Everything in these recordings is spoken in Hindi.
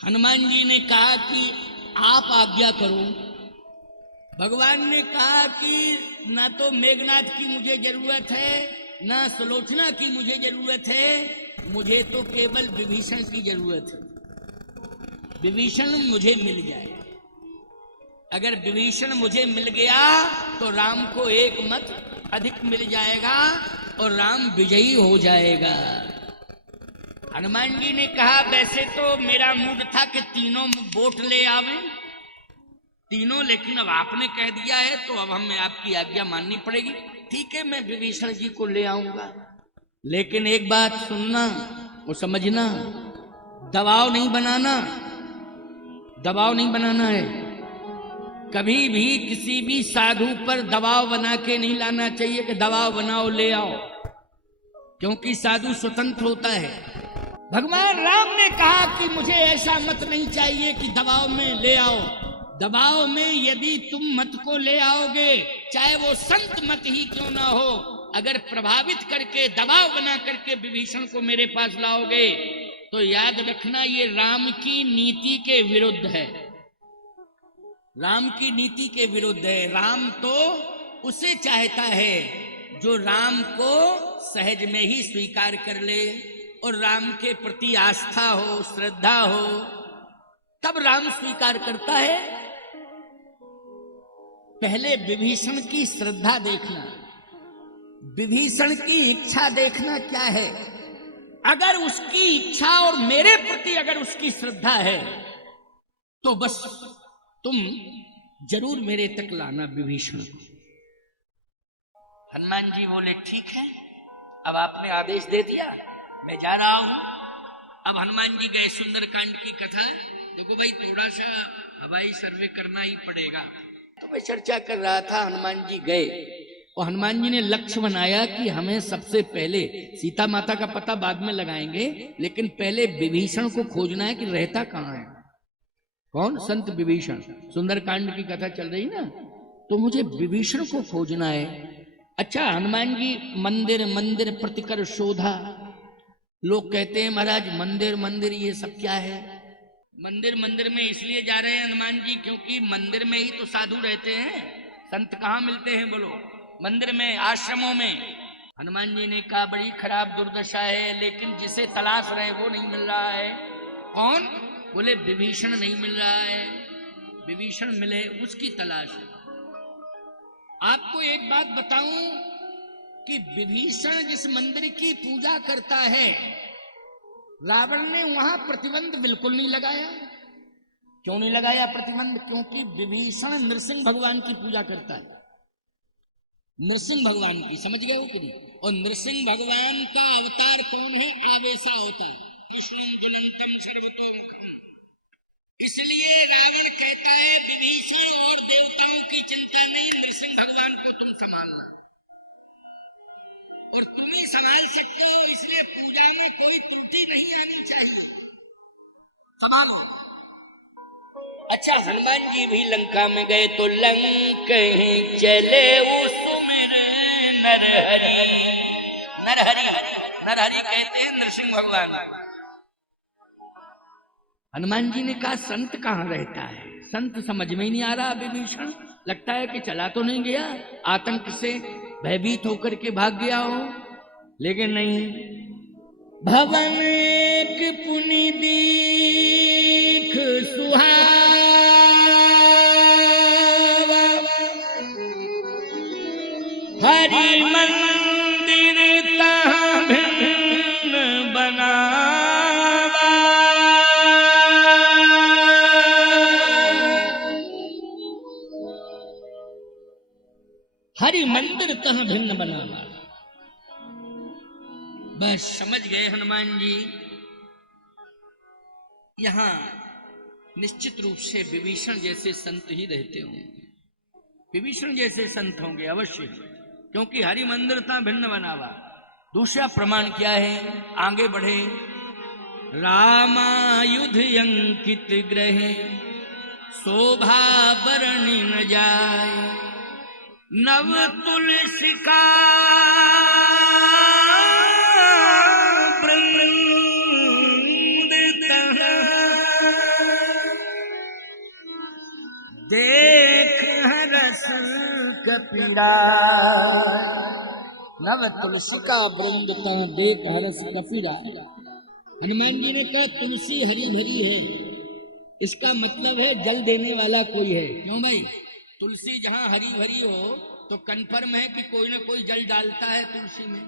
हनुमान जी ने कहा कि आप आज्ञा करो। भगवान ने कहा कि ना तो मेघनाथ की मुझे जरूरत है, ना सुलोचना की मुझे जरूरत है, मुझे तो केवल विभीषण की जरूरत है। विभीषण मुझे मिल जाए। अगर विभीषण मुझे मिल गया तो राम को एक मत अधिक मिल जाएगा और राम विजयी हो जाएगा। हनुमान जी ने कहा वैसे तो मेरा मूड था कि तीनों वोट ले आवे तीनों, लेकिन अब आपने कह दिया है तो अब हमें आपकी आज्ञा माननी पड़ेगी। ठीक है, मैं विभीषण जी को ले आऊंगा, लेकिन एक बात सुनना और समझना, दबाव नहीं बनाना, दबाव नहीं बनाना है। कभी भी किसी भी साधु पर दबाव बना के नहीं लाना चाहिए कि दबाव बनाओ ले आओ, क्योंकि साधु स्वतंत्र होता है। भगवान राम ने कहा कि मुझे ऐसा मत नहीं चाहिए कि दबाव में ले आओ। दबाव में यदि तुम मत को ले आओगे, चाहे वो संत मत ही क्यों ना हो, अगर प्रभावित करके दबाव बना करके विभीषण को मेरे पास लाओगे तो याद रखना ये राम की नीति के विरुद्ध है। राम की नीति के विरुद्ध है। राम तो उसे चाहता है जो राम को सहज में ही स्वीकार कर ले और राम के प्रति आस्था हो, श्रद्धा हो, तब राम स्वीकार करता है। पहले विभीषण की श्रद्धा देखना, विभीषण की इच्छा देखना क्या है। अगर उसकी इच्छा और मेरे प्रति अगर उसकी श्रद्धा है तो बस तुम जरूर मेरे तक लाना विभीषण को। हनुमान जी बोले ठीक है, अब आपने आदेश दे दिया, मैं जा रहा हूं। अब हनुमान जी गए सुंदरकांड की कथा। देखो भाई, थोड़ा सा हवाई सर्वे करना ही पड़ेगा, तो मैं चर्चा कर रहा था। हनुमान जी गए और हनुमान जी ने लक्ष्य बनाया कि हमें सबसे पहले सीता माता का पता बाद में लगाएंगे, लेकिन पहले विभीषण को खोजना है कि रहता कहाँ है। कौन? संत विभीषण। सुंदरकांड की कथा चल रही ना, तो मुझे विभीषण को खोजना है। अच्छा, हनुमान जी मंदिर मंदिर प्रतिकर शोधा। लोग कहते हैं महाराज मंदिर मंदिर ये सब क्या है। मंदिर मंदिर में इसलिए जा रहे हैं हनुमान जी क्योंकि मंदिर में ही तो साधु रहते हैं, संत कहाँ मिलते हैं बोलो? मंदिर में, आश्रमों में। हनुमान जी ने कहा बड़ी खराब दुर्दशा है, लेकिन जिसे तलाश रहे वो नहीं मिल रहा है। कौन? बोले विभीषण नहीं मिल रहा है, विभीषण मिले उसकी तलाश है। आपको एक बात बताऊं कि विभीषण जिस मंदिर की पूजा करता है, रावण ने वहां प्रतिबंध बिल्कुल नहीं लगाया। क्यों नहीं लगाया प्रतिबंध? क्योंकि विभीषण नृसिंह भगवान की पूजा करता है, नृसिंह भगवान की। समझ गए हो कि नहीं? और नृसिंह भगवान का अवतार कौन है? आवेशा अवतार। इसलिए रावण कहता है विभीषण और देवताओं की चिंता नहीं, नृसिंह भगवान को तुम संभालना, और तुम ही संभाल सकते हो, इसलिए पूजा में कोई त्रुटि नहीं आनी चाहिए, संभालो। अच्छा, हनुमान जी भी लंका में गए तो लंक चले सुमिर नरहरि। नरहरि, नरहरि कहते हैं नरसिंह भगवान। हनुमान जी ने कहा संत कहाँ रहता है? संत समझ में ही नहीं आ रहा। विभीषण लगता है कि चला तो नहीं गया, आतंक से भयभीत होकर के भाग गया हो, लेकिन नहीं। भवन एक पुनि दीख सुहावा, हरि मंदिर तहाँ भिन्न बनावा। हरि मंदिर तहाँ भिन्न बनावा। बस समझ गए हनुमान जी, यहां निश्चित रूप से विभीषण जैसे संत ही रहते होंगे, विभीषण जैसे संत होंगे अवश्य, क्योंकि हरि मंदिर ता भिन्न बनावा। दूसरा प्रमाण क्या है? आगे बढ़े। रामायुध अंकित ग्रहे शोभा बरनि न जाए, नव तुलसी का देख हरस कपीरा, नव तुलसी का वृंद ता देख हरस कपीरा। हनुमान जी ने कहा तुलसी हरी भरी है, इसका मतलब है जल देने वाला कोई है। क्यों भाई? तुलसी जहां हरी भरी हो तो कन्फर्म है कि कोई ना कोई जल डालता है तुलसी में।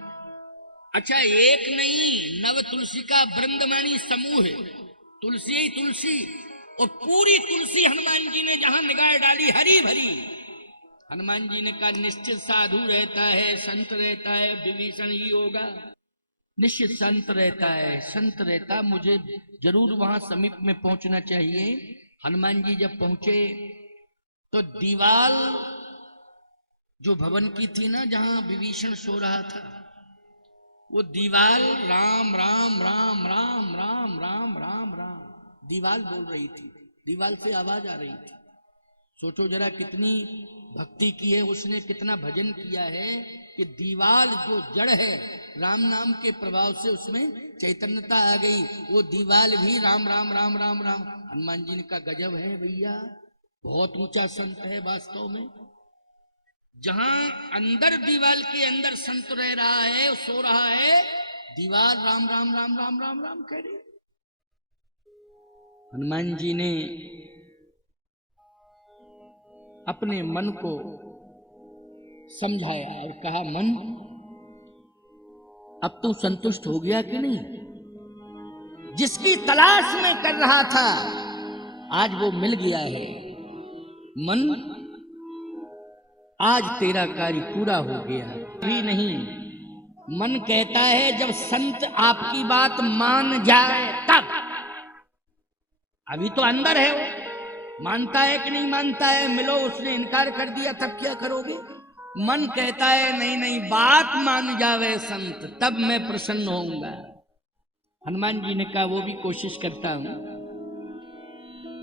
अच्छा, एक नहीं, नव तुलसी का वृंद मानी समूह है, तुलसी ही तुलसी, और पूरी तुलसी हनुमान जी ने जहां निगाह डाली हरी भरी। हनुमान जी ने कहा निश्चित साधु रहता है, संत रहता है, विभीषण ही होगा। निश्चित संत रहता है, संत रहता, मुझे जरूर वहां समीप में पहुंचना चाहिए। हनुमान जी जब पहुंचे तो दीवाल जो भवन की थी ना, जहां विभीषण सो रहा था, वो दीवाल राम राम राम राम राम राम राम राम दीवाल बोल रही थी, दीवाल से आवाज आ रही थी। सोचो जरा कितनी भक्ति की है उसने, कितना भजन किया है कि दीवाल जो जड़ है राम नाम के प्रभाव से उसमें चैतन्यता आ गई, वो दीवाल भी राम राम राम राम राम। हनुमान जी ने कहा गजब है भैया, बहुत ऊंचा संत है वास्तव में। जहां अंदर दीवाल के अंदर संत रह रहा है, सो रहा है, दीवाल राम राम राम राम राम राम कह रही। हनुमान जी ने अपने मन को समझाया और कहा मन, अब तू संतुष्ट हो गया कि नहीं? जिसकी तलाश में कर रहा था आज वो मिल गया है। मन, आज तेरा कार्य पूरा हो गया। भी नहीं, मन कहता है जब संत आपकी बात मान जाए तब। अभी तो अंदर है वो, मानता है कि नहीं मानता है? मिलो, उसने इनकार कर दिया, तब क्या करोगे? मन कहता है नहीं नहीं, बात मान जावे संत तब मैं प्रसन्न होऊंगा। हनुमान जी ने कहा वो भी कोशिश करता हूं।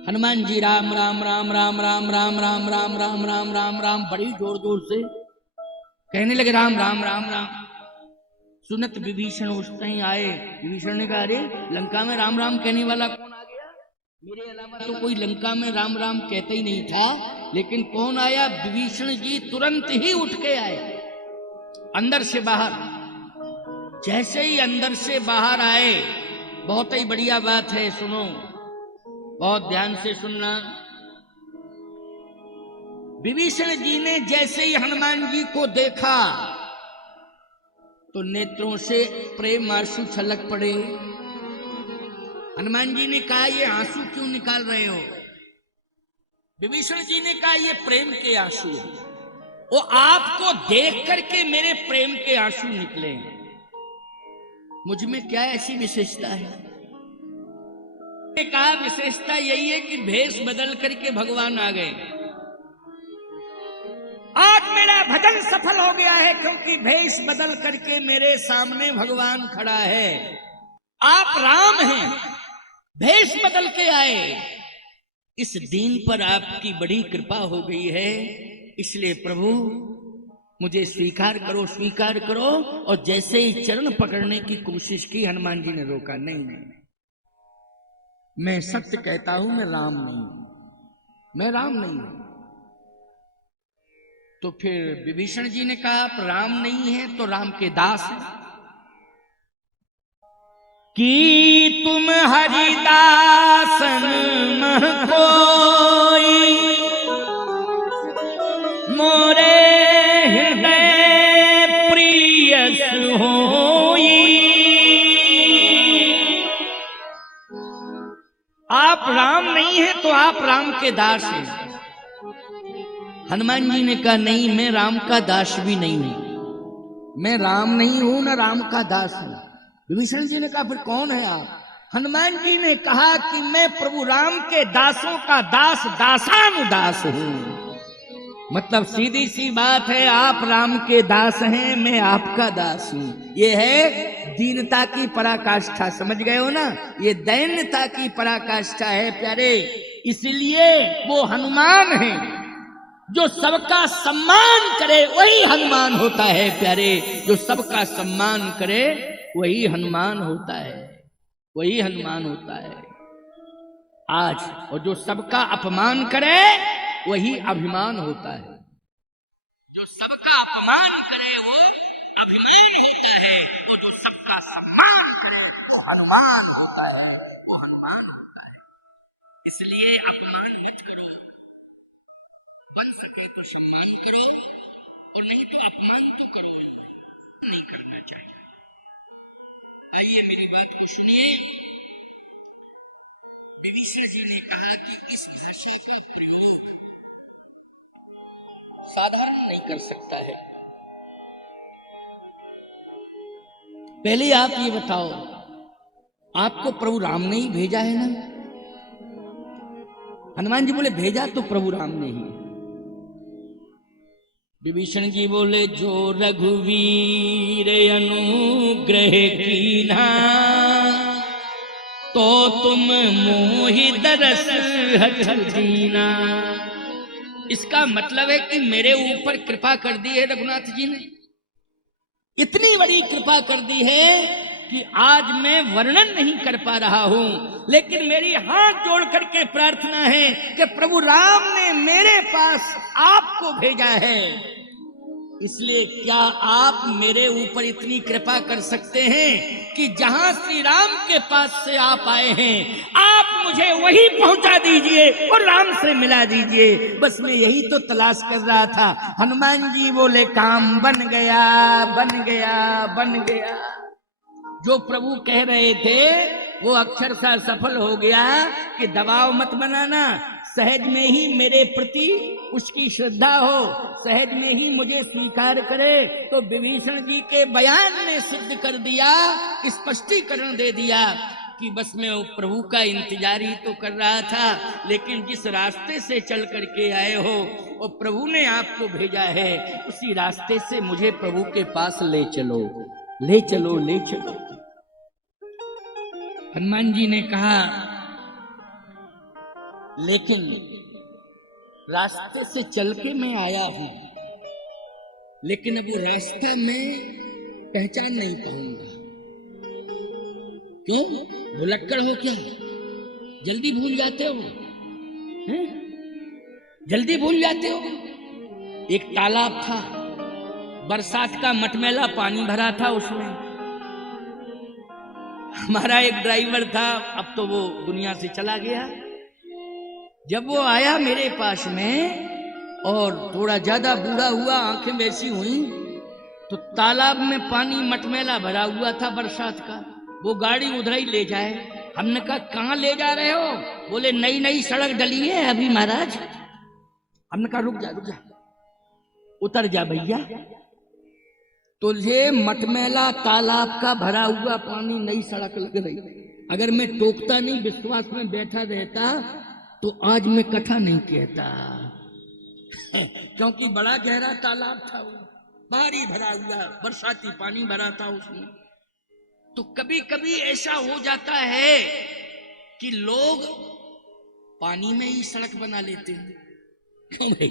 हनुमान जी राम राम राम राम राम राम राम राम राम राम राम राम बड़ी जोर जोर से कहने लगे राम राम राम राम। सुनत विभीषण उस टाइम आए। विभीषण ने कहा अरे लंका में राम राम कहने वाला कौन आ गया? मेरे अलावा तो कोई लंका में राम राम कहता ही नहीं था, लेकिन कौन आया? विभीषण जी तुरंत ही उठ के आए अंदर से बाहर। जैसे ही अंदर से बाहर आए, बहुत ही बढ़िया बात है, सुनो, बहुत ध्यान से सुनना। विभीषण जी ने जैसे ही हनुमान जी को देखा तो नेत्रों से प्रेम आंसू छलक पड़े। हनुमान जी ने कहा ये आंसू क्यों निकाल रहे हो? विभीषण जी ने कहा ये प्रेम के आंसू, वो आपको देख करके मेरे प्रेम के आंसू निकले। मुझ में क्या ऐसी विशेषता है? कहा विशेषता यही है कि भेष बदल करके भगवान आ गए। आज मेरा भजन सफल हो गया है क्योंकि भेष बदल करके मेरे सामने भगवान खड़ा है। आप राम हैं, भेष बदल के आए। इस दीन पर आपकी बड़ी कृपा हो गई है, इसलिए प्रभु मुझे स्वीकार करो, स्वीकार करो। और जैसे ही चरण पकड़ने की कोशिश की, हनुमान जी ने रोका, नहीं नहीं, मैं सत्य कहता हूं, मैं राम नहीं हूं, मैं राम नहीं हूं। तो फिर विभीषण जी ने कहा आप राम नहीं है तो राम के दास हैं। कि तुम हरिदासन मह कोई, मोरे हृदय प्रियस होई। आप राम नहीं है तो आप राम के दास हैं। हनुमान जी ने कहा नहीं, मैं राम का दास भी नहीं हूं, मैं राम नहीं हूं ना राम का दास हूं। विभीषण जी ने कहा फिर कौन है आप? हनुमान जी ने कहा कि मैं प्रभु राम के दासों का दास, दासानुदास हूं। मतलब सीधी सी बात है, आप राम के दास हैं, मैं आपका दास हूं। ये है दीनता की पराकाष्ठा, समझ गए हो ना? ये दैन्यता की पराकाष्ठा है प्यारे। इसलिए वो हनुमान है जो सबका सम्मान करे, वही हनुमान होता है प्यारे। जो सबका सम्मान करे वही हनुमान होता है, वही हनुमान होता है आज। और जो सबका अपमान करे वही अभिमान होता है। जो सबका अपमान करे वो अभिमान होता है, और जो सबका सम्मान करे वो हनुमान होता है, वो हनुमान होता है। इसलिए अपमान मत करो, बन सके तो सम्मान करो, और नहीं तो अपमान तो करो, नहीं करना चाहिए। आइए मेरी बात को सुनिए। विभीषण जी ने कहा कि इस भाषा का प्रयोग साधारण नहीं कर सकता है। पहले आप ये बताओ, आपको प्रभु राम ने ही भेजा है ना? हनुमान जी बोले भेजा तो प्रभु राम ने ही। विभीषण जी बोले जो रघुवीर अनुग्रह कीन्हा, तो तुम मोहि दरस हठ दीना। इसका मतलब है कि मेरे ऊपर कृपा कर दी है रघुनाथ जी ने, इतनी बड़ी कृपा कर दी है कि आज मैं वर्णन नहीं कर पा रहा हूं, लेकिन मेरी हाथ जोड़ करके प्रार्थना है कि प्रभु राम ने मेरे पास आपको भेजा है। इसलिए क्या आप मेरे ऊपर इतनी कृपा कर सकते हैं कि जहां श्री राम के पास से आप आए हैं, आप मुझे वही पहुंचा दीजिए और राम से मिला दीजिए। बस मैं यही तो तलाश कर रहा था। हनुमान जी बोले काम बन गया, बन गया, बन गया। जो प्रभु कह रहे थे वो अक्षरशः सफल हो गया कि दबाव मत बनाना, सहज में ही मेरे प्रति उसकी श्रद्धा हो, सहज में ही मुझे स्वीकार करे। तो विभीषण जी के बयान ने सिद्ध कर दिया, स्पष्टीकरण दे दिया कि बस मैं प्रभु का इंतजार ही तो कर रहा था, लेकिन जिस रास्ते से चल करके आए हो और प्रभु ने आपको भेजा है, उसी रास्ते से मुझे प्रभु के पास ले चलो, ले चलो, ले चलो। हनुमान जी ने कहा लेकिन रास्ते से चल के मैं आया हूं, लेकिन अब वो रास्ता मैं पहचान नहीं पाऊंगा। क्यों? भुलक्कड़ हो क्या? जल्दी भूल जाते हो? हैं? जल्दी भूल जाते हो? एक तालाब था, बरसात का मटमैला पानी भरा था उसमें। हमारा एक ड्राइवर था, अब तो वो दुनिया से चला गया। जब वो आया मेरे पास में और थोड़ा ज्यादा बूढ़ा हुआ, आंखें वैसी हुई, तो तालाब में पानी मटमैला भरा हुआ था बरसात का। वो गाड़ी उधर ही ले जाए। हमने कहा कहाँ ले जा रहे हो? बोले नई नई सड़क डली है अभी महाराज। हमने कहा रुक जा, रुक जा, उतर जा भैया, तुझे मटमैला तालाब का भरा हुआ पानी नई सड़क लग रही। अगर मैं टोकता नहीं, विश्वास में बैठा रहता, तो आज मैं कथा नहीं कहता। क्योंकि बड़ा गहरा तालाब था, वो भारी भरा हुआ बरसाती पानी भरा था उसमें। तो कभी कभी ऐसा हो जाता है कि लोग पानी में ही सड़क बना लेते हैं। क्यों भाई?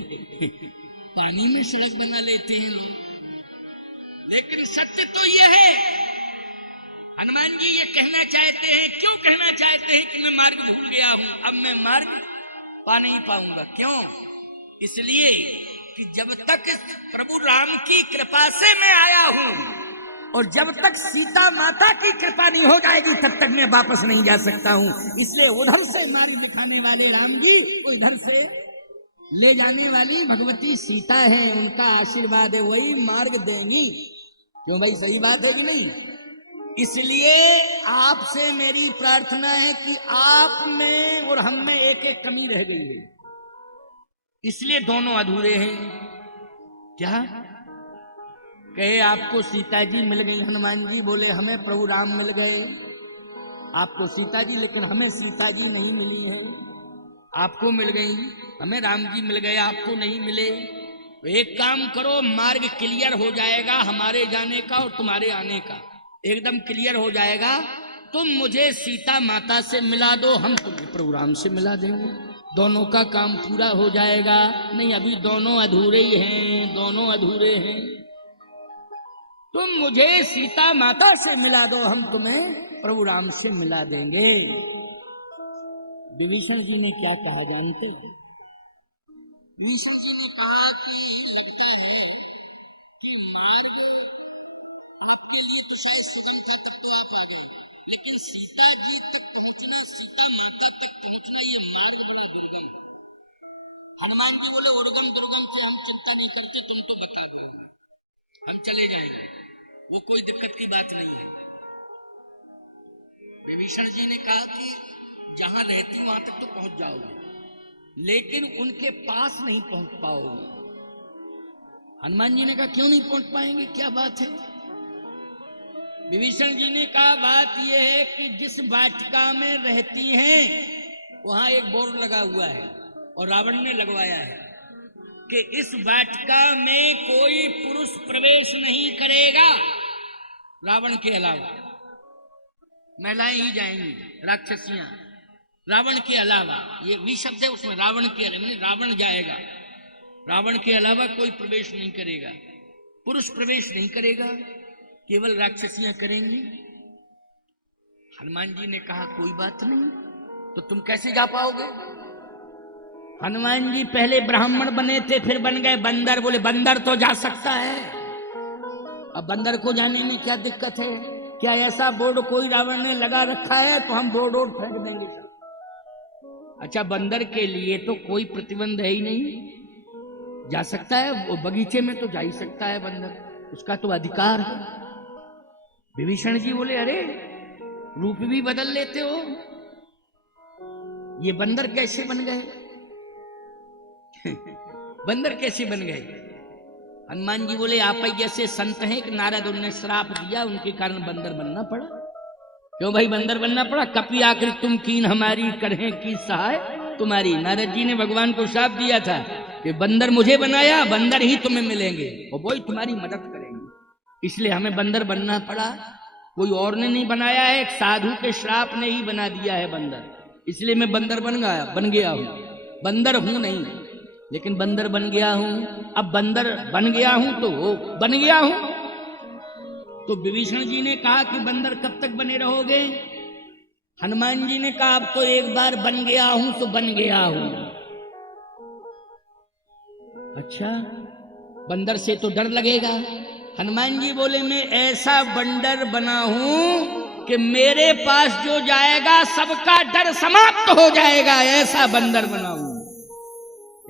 पानी में सड़क बना लेते हैं लोग। लेकिन सत्य तो यह है, हनुमान जी ये कहना चाहते हैं, क्यों कहना चाहते हैं कि मैं मार्ग भूल गया हूं, अब मैं मार्ग पा नहीं पाऊंगा। क्यों? इसलिए कि जब तक प्रभु राम की कृपा से मैं आया हूं और जब तक सीता माता की कृपा नहीं हो जाएगी, तब तक मैं वापस नहीं जा सकता हूं। इसलिए उधर से मार्ग दिखाने वाले राम जी, इधर से ले जाने वाली भगवती सीता है, उनका आशीर्वाद है, वही मार्ग देंगी। क्यों भाई? सही बात है कि नहीं? इसलिए आपसे मेरी प्रार्थना है कि आप में और हम में एक एक कमी रह गई है, इसलिए दोनों अधूरे हैं। क्या कहे? आपको सीता जी मिल गई। हनुमान जी बोले हमें प्रभु राम मिल गए, आपको सीता जी, लेकिन हमें सीता जी नहीं मिली है। आपको मिल गई, हमें राम जी मिल गए, आपको नहीं मिले। तो एक काम करो, मार्ग क्लियर हो जाएगा हमारे जाने का और तुम्हारे आने का, एकदम क्लियर हो जाएगा। तुम मुझे सीता माता से मिला दो, हम तुम्हें प्रभु राम से मिला देंगे, दोनों का काम पूरा हो जाएगा। नहीं, अभी दोनों अधूरे ही हैं, दोनों अधूरे हैं। तुम मुझे सीता माता से मिला दो, हम तुम्हें प्रभु राम से मिला देंगे। विभीषण जी ने क्या कहा जानते हैं? विभीषण जी ने कहा कि लगता है कि मार्ग आपके लिए तो शायद सुगम था, तब तो आप आ गए, लेकिन सीता जी तक पहुंचना, सीता माता तक पहुंचना, ये मार्ग बड़ा दुर्गम है। हनुमान जी बोले उर्गम दुर्गम से हम चिंता नहीं करते, तुम तो बता दो, हम चले जाएंगे, वो कोई दिक्कत की बात नहीं है। विभीषण जी ने कहा कि जहां रहती वहां तक तो पहुंच जाओगे, लेकिन उनके पास नहीं पहुंच पाओगे। हनुमान जी ने कहा क्यों नहीं पहुंच पाएंगे, क्या बात है? विभीषण जी ने कहा बात यह है कि जिस वाटिका में रहती हैं वहां एक बोर्ड लगा हुआ है और रावण ने लगवाया है कि इस वाटिका में कोई पुरुष प्रवेश नहीं करेगा रावण के अलावा, महिलाएं ही जाएंगी, राक्षसियां, रावण के अलावा। ये भी शब्द है उसमें, रावण के अलावा, रावण जाएगा, रावण के अलावा कोई प्रवेश नहीं करेगा, पुरुष प्रवेश नहीं करेगा, केवल राक्षसियां करेंगी। हनुमान जी ने कहा कोई बात नहीं, तो तुम कैसे जा पाओगे? हनुमान जी पहले ब्राह्मण बने थे, फिर बन गए बंदर। बोले बंदर तो जा सकता है, अब बंदर को जाने में क्या दिक्कत है? क्या ऐसा बोर्ड कोई रावण ने लगा रखा है तो हम बोर्ड और फेंक देंगे सब? अच्छा, बंदर के लिए तो कोई प्रतिबंध है ही नहीं, जा सकता है, वो बगीचे में तो जा ही सकता है बंदर, उसका तो अधिकार है। विभीषण जी बोले अरे रूप भी बदल लेते हो, ये बंदर कैसे बन गए? बंदर कैसे बन गए? हनुमान जी बोले आप ही जैसे संत हैं कि नारद उन्हें श्राप दिया, उनके कारण बंदर बनना पड़ा। क्यों भाई बंदर बनना पड़ा? कपि आखिर तुम कीन हमारी, करें की सहाय तुम्हारी। नारद जी ने भगवान को श्राप दिया था कि बंदर मुझे बनाया, बंदर ही तुम्हें मिलेंगे और वही तुम्हारी मदद करेंगे, इसलिए हमें बंदर बनना पड़ा। कोई और ने नहीं बनाया है, एक साधु के श्राप ने ही बना दिया है बंदर, इसलिए मैं बंदर बन गया हूं। बंदर हूं नहीं, लेकिन बंदर बन गया हूं। अब बंदर बन गया हूं तो बन गया हूं। तो विभीषण जी ने कहा कि बंदर कब तक बने रहोगे? हनुमान जी ने कहा अब तो एक बार बन गया हूं तो बन गया हूं। अच्छा, बंदर से तो डर लगेगा। हनुमान जी बोले मैं ऐसा बंदर बना हूं कि मेरे पास जो जाएगा सबका डर समाप्त हो जाएगा, ऐसा बंदर बना हूं।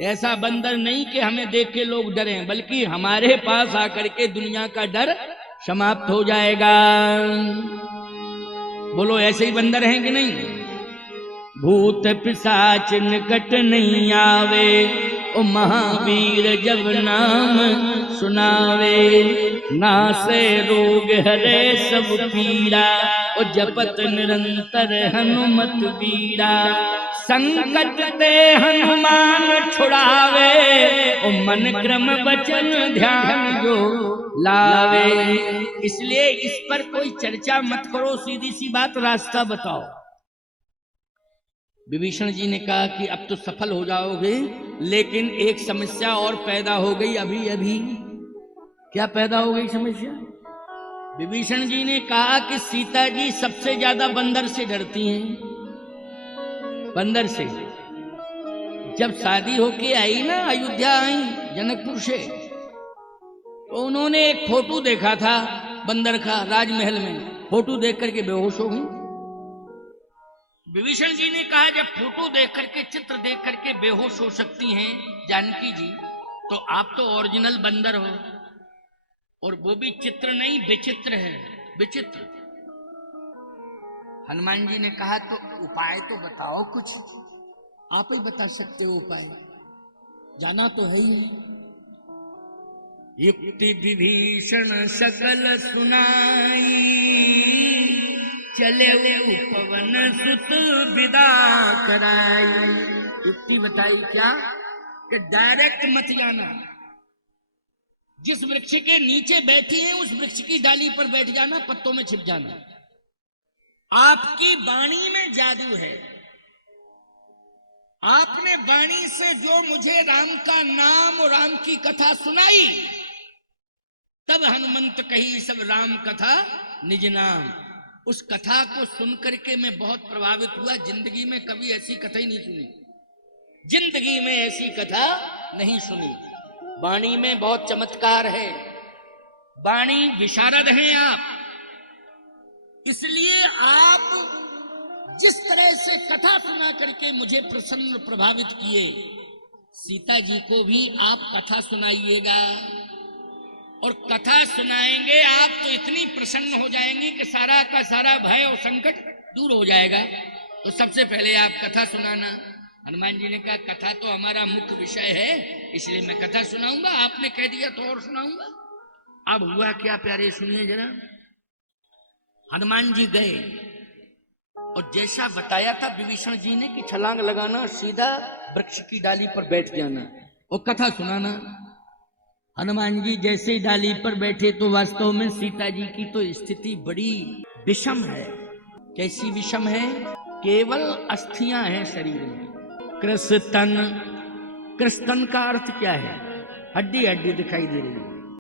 ऐसा बंदर नहीं कि हमें देख के लोग डरें, बल्कि हमारे पास आकर के दुनिया का डर समाप्त हो जाएगा। बोलो ऐसे ही बंदर हैं कि नहीं? भूत पिशाच निकट नहीं आवे, ओ महावीर जब नाम सुनावे। नासे रोग हरे सब पीड़ा, ओ जपत निरंतर हनुमत बीड़ा। संकट ते हनुमान छुड़ावे, ओ मन क्रम वचन ध्यान जो लावे। इसलिए इस पर कोई चर्चा मत करो, सीधी सी बात, रास्ता बताओ। विभीषण जी ने कहा कि अब तो सफल हो जाओगे, लेकिन एक समस्या और पैदा हो गई अभी अभी। क्या पैदा हो गई समस्या? विभीषण जी ने कहा कि सीता जी सबसे ज्यादा बंदर से डरती हैं। बंदर से जब शादी होके आई ना, अयोध्या आई जनकपुर से, तो उन्होंने एक फोटो देखा था बंदर का राजमहल में। फोटो देख करके बेहोश हो गई। विभीषण जी ने कहा जब फोटो देख करके, चित्र देख करके बेहोश हो सकती हैं जानकी जी, तो आप तो ओरिजिनल बंदर हो, और वो भी चित्र नहीं विचित्र है, विचित्र। हनुमान जी ने कहा तो उपाय तो बताओ कुछ, आप ही बता सकते हो उपाय, जाना तो है ही। युक्ति विभीषण सकल सुनाई, चले पवन सुत विदा कराई। युक्ति बताई क्या? कि डायरेक्ट मत जाना, जिस वृक्ष के नीचे बैठी हैं उस वृक्ष की डाली पर बैठ जाना, पत्तों में छिप जाना। आपकी वाणी में जादू है, आपने वाणी से जो मुझे राम का नाम और राम की कथा सुनाई, तब हनुमंत कही सब राम कथा निज नाम। उस कथा को सुन करके मैं बहुत प्रभावित हुआ। जिंदगी में कभी ऐसी कथा ही नहीं सुनी, जिंदगी में ऐसी कथा नहीं सुनी। वाणी में बहुत चमत्कार है, वाणी विशारद हैं आप, इसलिए आप जिस तरह से कथा सुना करके मुझे प्रसन्न प्रभावित किए, सीता जी को भी आप कथा सुनाइएगा। और कथा सुनाएंगे आप तो इतनी प्रसन्न हो जाएंगी कि सारा का सारा भय और संकट दूर हो जाएगा। तो सबसे पहले आप कथा सुनाना। हनुमान जी ने कहा कथा तो हमारा मुख्य विषय है, इसलिए मैं कथा सुनाऊंगा। आपने कह दिया तो और सुनाऊंगा। अब हुआ क्या प्यारे, सुनिए जरा। हनुमान जी गए और जैसा बताया था विभीषण जी ने कि छलांग लगाना, सीधा वृक्ष की डाली पर बैठ जाना और कथा सुनाना। हनुमान जी जैसे ही डाली पर बैठे तो वास्तव में सीता जी की तो स्थिति बड़ी विषम है। कैसी विषम है? केवल अस्थियां हैं शरीर में। कृष्ण तन, कृष्ण तन का अर्थ क्या है? हड्डी हड्डी दिखाई दे रही है।